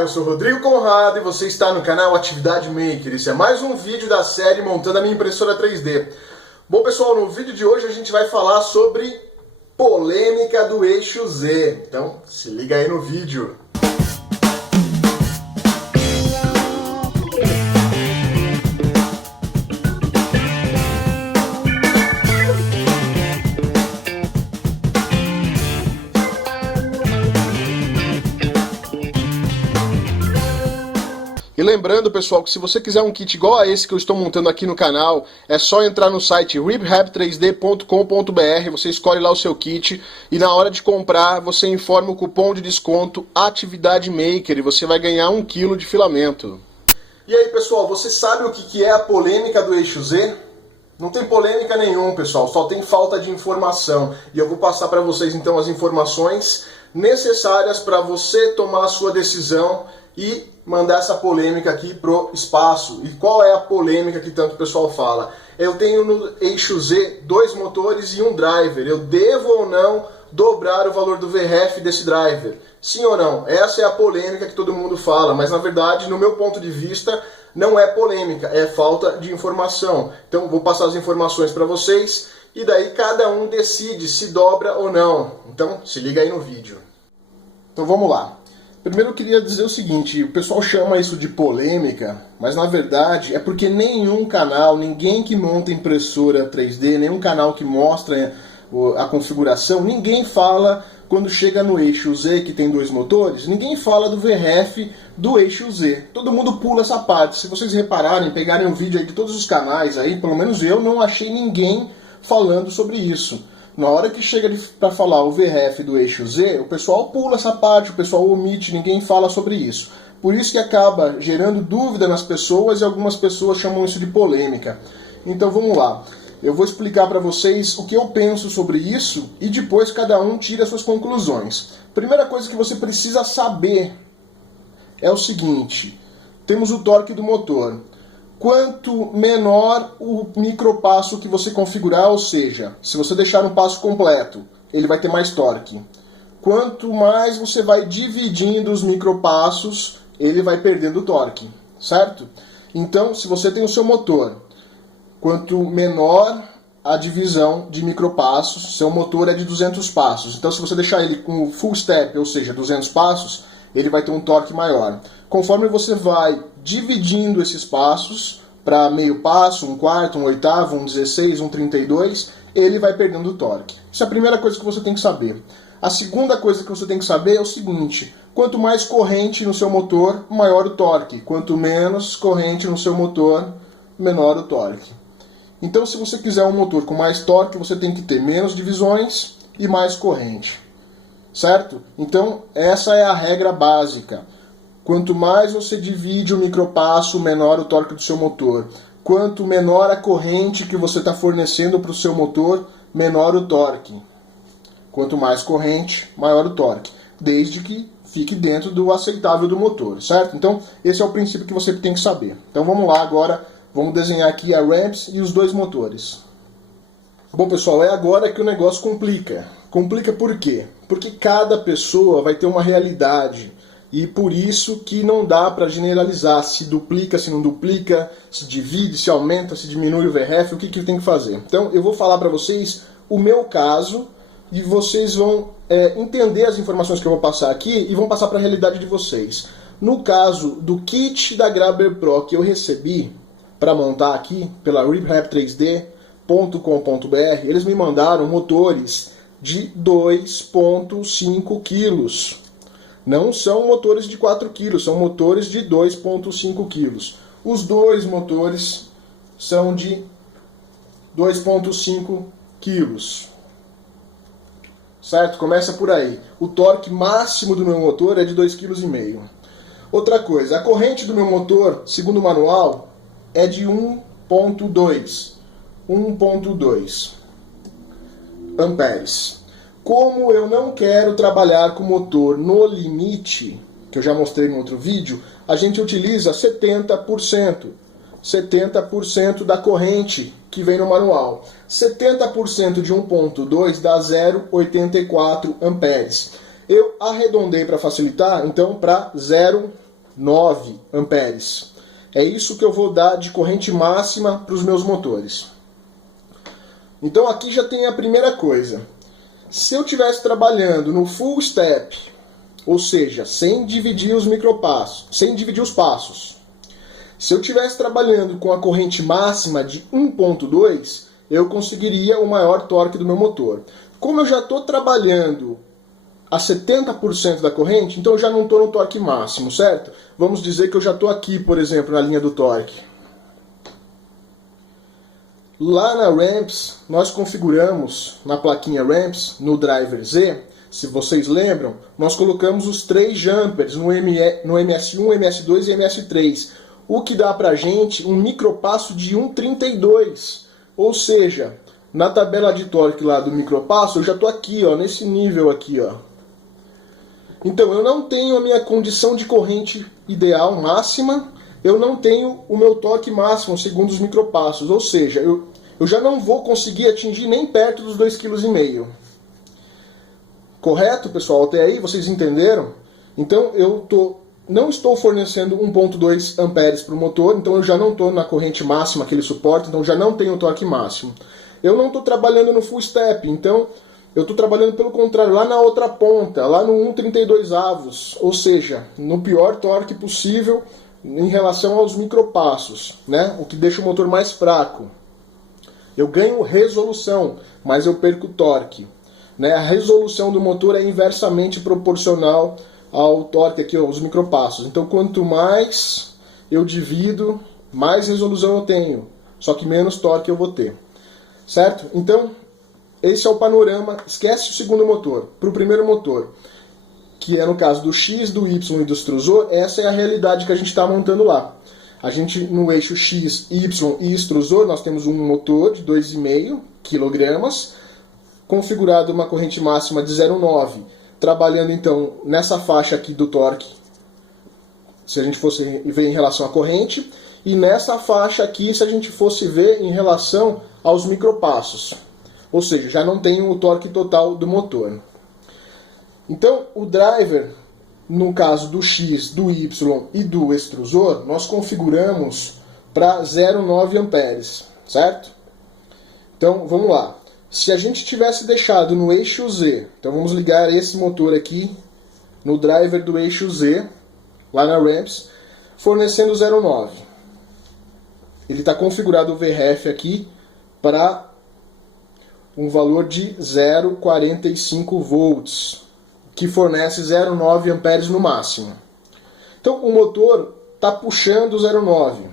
Olá, eu sou Rodrigo Conrado e você está no canal Atividade Maker. Esse é mais um vídeo da série Montando a Minha Impressora 3D. Bom pessoal, no vídeo de hoje a gente vai falar sobre polêmica do eixo Z. Então se liga aí no vídeo. E lembrando, pessoal, que se você quiser um kit igual a esse que eu estou montando aqui no canal, é só entrar no site riprap3d.com.br, você escolhe lá o seu kit e na hora de comprar você informa o cupom de desconto Atividade Maker e você vai ganhar 1 kg de filamento. E aí, pessoal, você sabe o que é a polêmica do eixo Z? Não tem polêmica nenhuma, pessoal, só tem falta de informação. E eu vou passar para vocês então as informações necessárias para você tomar a sua decisão e mandar essa polêmica aqui pro espaço. E qual é a polêmica que tanto o pessoal fala? Eu tenho no eixo Z 2 motores e um driver. Eu devo ou não dobrar o valor do VRF desse driver? Sim ou não? Essa é a polêmica que todo mundo fala, mas na verdade, no meu ponto de vista, não é polêmica, é falta de informação. Então vou passar as informações para vocês e daí cada um decide se dobra ou não. Então se liga aí no vídeo. Então vamos lá. Primeiro eu queria dizer o seguinte, o pessoal chama isso de polêmica, mas na verdade é porque nenhum canal, ninguém que monta impressora 3D, nenhum canal que mostra a configuração, ninguém fala quando chega no eixo Z, que tem 2 motores, ninguém fala do VRF do eixo Z. Todo mundo pula essa parte. Se vocês repararem, pegarem um vídeo aí de todos os canais, aí, pelo menos eu não achei ninguém falando sobre isso. Na hora que chega para falar o VRF do eixo Z, o pessoal pula essa parte, o pessoal omite, ninguém fala sobre isso. Por isso que acaba gerando dúvida nas pessoas e algumas pessoas chamam isso de polêmica. Então vamos lá. Eu vou explicar para vocês o que eu penso sobre isso e depois cada um tira suas conclusões. Primeira coisa que você precisa saber é o seguinte. Temos o torque do motor. Quanto menor o micropasso que você configurar, ou seja, se você deixar um passo completo, ele vai ter mais torque. Quanto mais você vai dividindo os micropassos, ele vai perdendo torque, certo? Então, se você tem o seu motor, quanto menor a divisão de micropassos, seu motor é de 200 passos. Então, se você deixar ele com full step, ou seja, 200 passos, ele vai ter um torque maior. Conforme você vai dividindo esses passos para meio passo, 1/4, 1/8, 1/16, 1/32, ele vai perdendo torque. Isso é a primeira coisa que você tem que saber. A segunda coisa que você tem que saber é o seguinte: quanto mais corrente no seu motor, maior o torque. Quanto menos corrente no seu motor, menor o torque. Então, se você quiser um motor com mais torque, você tem que ter menos divisões e mais corrente. Certo? Então, essa é a regra básica. Quanto mais você divide o micropasso, menor o torque do seu motor. Quanto menor a corrente que você está fornecendo para o seu motor, menor o torque. Quanto mais corrente, maior o torque. Desde que fique dentro do aceitável do motor, certo? Então, esse é o princípio que você tem que saber. Então, vamos lá agora, vamos desenhar aqui a ramps e os 2 motores. Bom, pessoal, é agora que o negócio complica. Complica por quê? Porque cada pessoa vai ter uma realidade. E por isso que não dá para generalizar se duplica, se não duplica, se divide, se aumenta, se diminui o VRF, o que tem que fazer. Então eu vou falar para vocês o meu caso e vocês vão entender as informações que eu vou passar aqui e vão passar para a realidade de vocês. No caso do kit da Grabber Pro que eu recebi para montar aqui pela riprap3d.com.br, eles me mandaram motores de 2,5 kg. Não são motores de 4 kg, são motores de 2,5 kg. Os 2 motores são de 2,5 kg. Certo? Começa por aí. O torque máximo do meu motor é de 2,5 kg. Outra coisa, a corrente do meu motor, segundo o manual, é de 1,2 amperes. Como eu não quero trabalhar com motor no limite, que eu já mostrei em outro vídeo, a gente utiliza 70%. 70% da corrente que vem no manual. 70% de 1.2 dá 0,84 amperes. Eu arredondei para facilitar, então, para 0,84 9 amperes. É isso que eu vou dar de corrente máxima para os meus motores. Então aqui já tem a primeira coisa. Se eu estivesse trabalhando no full step, ou seja, sem dividir os micropassos, sem dividir os passos, se eu estivesse trabalhando com a corrente máxima de 1.2, eu conseguiria o maior torque do meu motor. Como eu já estou trabalhando a 70% da corrente, então eu já não estou no torque máximo, certo? Vamos dizer que eu já estou aqui, por exemplo, na linha do torque. Lá na Ramps, nós configuramos, na plaquinha Ramps, no driver Z, se vocês lembram, nós colocamos os 3 jumpers no MS1, MS2 e MS3, o que dá pra gente um micropasso de 1,32. Ou seja, na tabela de torque lá do micropasso, eu já estou aqui, ó, nesse nível aqui, ó. Então, eu não tenho a minha condição de corrente ideal máxima, eu não tenho o meu torque máximo segundo os micropassos, ou seja, eu já não vou conseguir atingir nem perto dos 2,5 kg. Correto, pessoal? Até aí vocês entenderam? Então eu não estou fornecendo 1.2 amperes para o motor, então eu já não estou na corrente máxima que ele suporta, então já não tenho o torque máximo. Eu não estou trabalhando no full step, então eu estou trabalhando pelo contrário, lá na outra ponta, lá no 1,32 avos, ou seja, no pior torque possível em relação aos micropassos, né? O que deixa o motor mais fraco. Eu ganho resolução, mas eu perco torque. Né? A resolução do motor é inversamente proporcional ao torque aqui, aos micropassos. Então, quanto mais eu divido, mais resolução eu tenho. Só que menos torque eu vou ter. Certo? Então, esse é o panorama. Esquece o segundo motor. Para o primeiro motor, que é no caso do X, do Y e do extrusor, essa é a realidade que a gente está montando lá. A gente, no eixo X, Y e extrusor, nós temos um motor de 2,5 kg, configurado uma corrente máxima de 0,9, trabalhando então nessa faixa aqui do torque, se a gente fosse ver em relação à corrente, e nessa faixa aqui se a gente fosse ver em relação aos micropassos. Ou seja, já não tem o torque total do motor. Então, o driver, no caso do X, do Y e do extrusor, nós configuramos para 0,9 amperes, certo? Então, vamos lá. Se a gente tivesse deixado no eixo Z, então vamos ligar esse motor aqui no driver do eixo Z, lá na Ramps, fornecendo 0,9. Ele está configurado o VRF aqui para um valor de 0,45 volts, que fornece 0,9 amperes no máximo. Então o motor está puxando 0,9.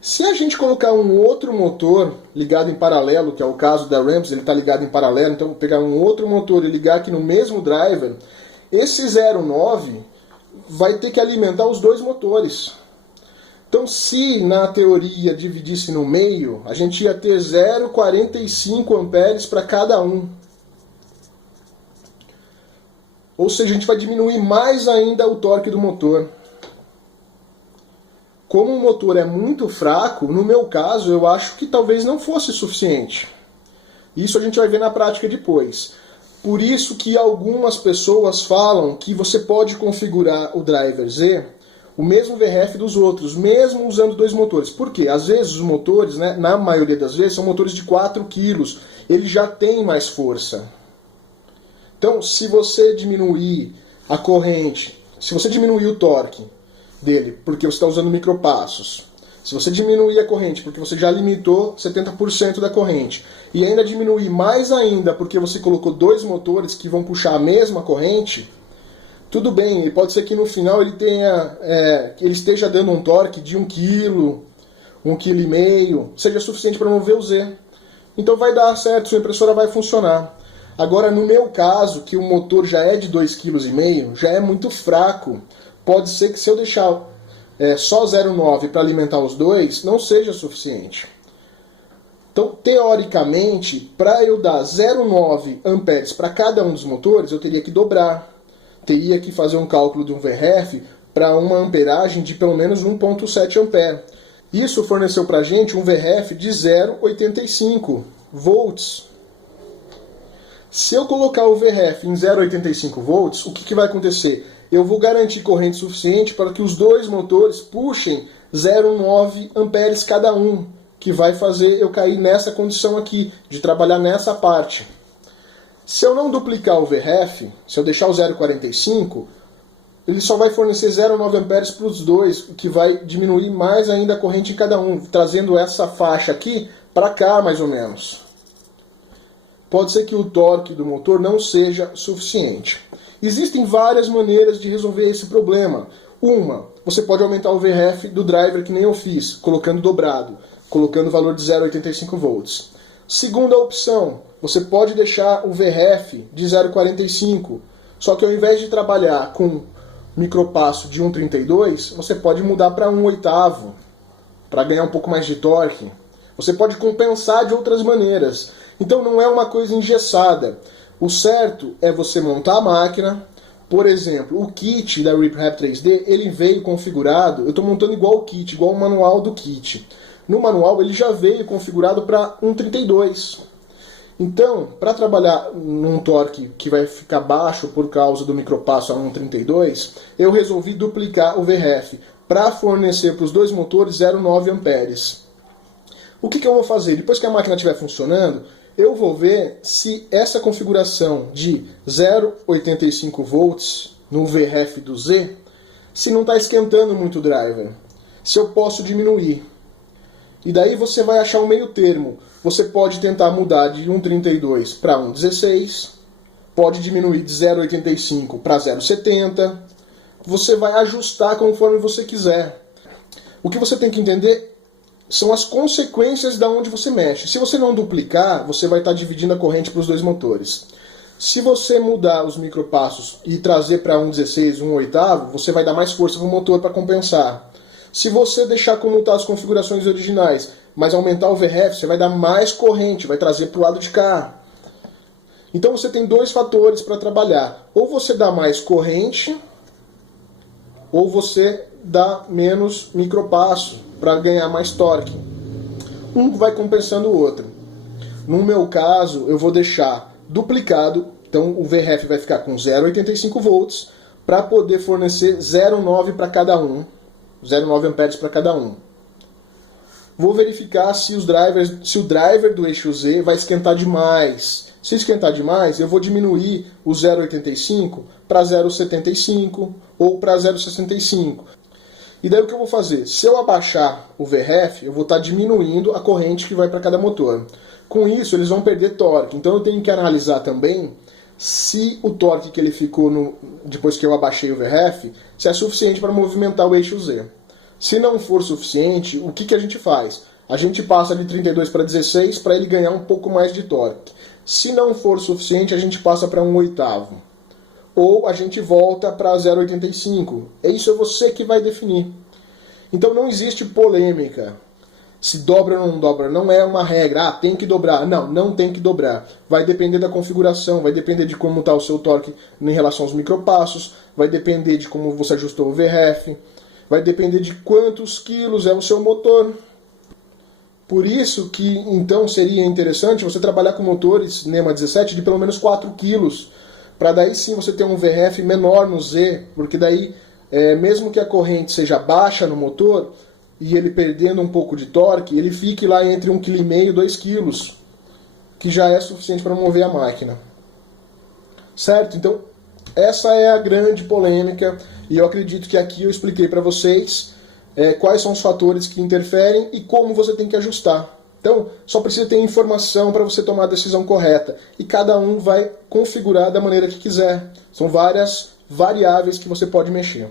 Se a gente colocar um outro motor ligado em paralelo, que é o caso da Ramps, ele está ligado em paralelo, então vou pegar um outro motor e ligar aqui no mesmo driver, esse 0,9 vai ter que alimentar os dois motores. Então, se na teoria dividisse no meio, a gente ia ter 0,45 amperes para cada um. Ou seja, a gente vai diminuir mais ainda o torque do motor. Como o motor é muito fraco, no meu caso, eu acho que talvez não fosse suficiente. Isso a gente vai ver na prática depois. Por isso que algumas pessoas falam que você pode configurar o driver Z o mesmo VRF dos outros, mesmo usando dois motores. Por quê? Às vezes os motores, né, na maioria das vezes, são motores de 4 kg. Ele já tem mais força. Então, se você diminuir a corrente, se você diminuir o torque dele, porque você está usando micropassos, se você diminuir a corrente, porque você já limitou 70% da corrente, e ainda diminuir mais ainda, porque você colocou dois motores que vão puxar a mesma corrente, tudo bem, e pode ser que no final ele ele esteja dando um torque de 1 kg, 1,5 kg, seja suficiente para mover o Z. Então vai dar certo, sua impressora vai funcionar. Agora, no meu caso, que o motor já é de 2,5 kg, já é muito fraco. Pode ser que se eu deixar só 0,9 para alimentar os dois, não seja suficiente. Então, teoricamente, para eu dar 0,9 amperes para cada um dos motores, eu teria que dobrar. Teria que fazer um cálculo de um VRF para uma amperagem de pelo menos 1,7 ampere. Isso forneceu para a gente um VRF de 0,85 volts. Se eu colocar o VRF em 0,85 volts, o que vai acontecer? eu vou garantir corrente suficiente para que os dois motores puxem 0,9 amperes cada um, que vai fazer eu cair nessa condição aqui, de trabalhar nessa parte. Se eu não duplicar o VREF, se eu deixar o 0,45, ele só vai fornecer 0,9 amperes para os dois, o que vai diminuir mais ainda a corrente em cada um, trazendo essa faixa aqui para cá, mais ou menos. Pode ser que o torque do motor não seja suficiente. Existem várias maneiras de resolver esse problema. Uma, você pode aumentar o VREF do driver, que nem eu fiz, colocando dobrado, colocando o valor de 0,85 volts. Segunda opção, você pode deixar o VREF de 0,45, só que ao invés de trabalhar com micropasso de 1,32, você pode mudar para 1/8, para ganhar um pouco mais de torque. Você pode compensar de outras maneiras. Então não é uma coisa engessada. O certo é você montar a máquina. Por exemplo, o kit da RipRap 3D, ele veio configurado, eu estou montando igual o kit, igual o manual do kit. No manual ele já veio configurado para 1,32. Então, para trabalhar num torque que vai ficar baixo por causa do micropasso a 1,32, eu resolvi duplicar o VREF para fornecer para os dois motores 0,9 amperes. O que eu vou fazer? Depois que a máquina estiver funcionando, eu vou ver se essa configuração de 0,85 volts no VREF do Z, se não está esquentando muito o driver, se eu posso diminuir. E daí você vai achar um meio termo. Você pode tentar mudar de 1,32 para 1,16, pode diminuir de 0,85 para 0,70, você vai ajustar conforme você quiser. O que você tem que entender são as consequências da onde você mexe. Se você não duplicar, você vai estar dividindo a corrente para os dois motores. Se você mudar os micropassos e trazer para 1,16, 1/8, você vai dar mais força para o motor para compensar. Se você deixar como está as configurações originais, mas aumentar o VREF, você vai dar mais corrente, vai trazer para o lado de cá. Então você tem dois fatores para trabalhar. Ou você dá mais corrente, ou você dá menos micropasso para ganhar mais torque. Um vai compensando o outro. No meu caso, eu vou deixar duplicado, então o VREF vai ficar com 0,85 volts, para poder fornecer 0,9 para cada um, 0,9 amperes para cada um. Vou verificar se o driver do eixo Z vai esquentar demais. Se esquentar demais, eu vou diminuir o 0,85 para 0,75 ou para 0,65. E daí o que eu vou fazer? Se eu abaixar o VREF, eu vou estar diminuindo a corrente que vai para cada motor. Com isso, eles vão perder torque. Então eu tenho que analisar também se o torque que ele ficou depois que eu abaixei o VREF, se é suficiente para movimentar o eixo Z. Se não for suficiente, o que a gente faz? A gente passa de 32 para 16 para ele ganhar um pouco mais de torque. Se não for suficiente, a gente passa para 1/8. Ou a gente volta para 0,85. Isso é você que vai definir. Então não existe polêmica. Se dobra ou não dobra, não é uma regra. Tem que dobrar. Não, não tem que dobrar. Vai depender da configuração, vai depender de como está o seu torque em relação aos micropassos, vai depender de como você ajustou o VREF, vai depender de quantos quilos é o seu motor. Por isso que então seria interessante você trabalhar com motores NEMA 17 de pelo menos 4 quilos, para daí sim você ter um VREF menor no Z, porque daí, mesmo que a corrente seja baixa no motor, e ele perdendo um pouco de torque, ele fique lá entre 1,5 kg e 2 kg, que já é suficiente para mover a máquina. Certo? Então, essa é a grande polêmica, e eu acredito que aqui eu expliquei para vocês quais são os fatores que interferem e como você tem que ajustar. Então, só precisa ter informação para você tomar a decisão correta. E cada um vai configurar da maneira que quiser. São várias variáveis que você pode mexer.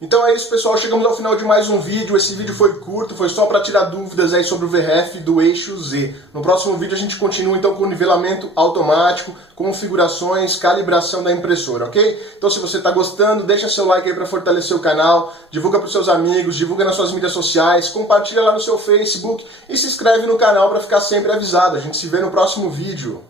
Então é isso, pessoal. Chegamos ao final de mais um vídeo. Esse vídeo foi curto, foi só para tirar dúvidas aí sobre o VREF do eixo Z. No próximo vídeo a gente continua então com o nivelamento automático, configurações, calibração da impressora, ok? Então se você está gostando, deixa seu like aí para fortalecer o canal, divulga para os seus amigos, divulga nas suas mídias sociais, compartilha lá no seu Facebook e se inscreve no canal para ficar sempre avisado. A gente se vê no próximo vídeo.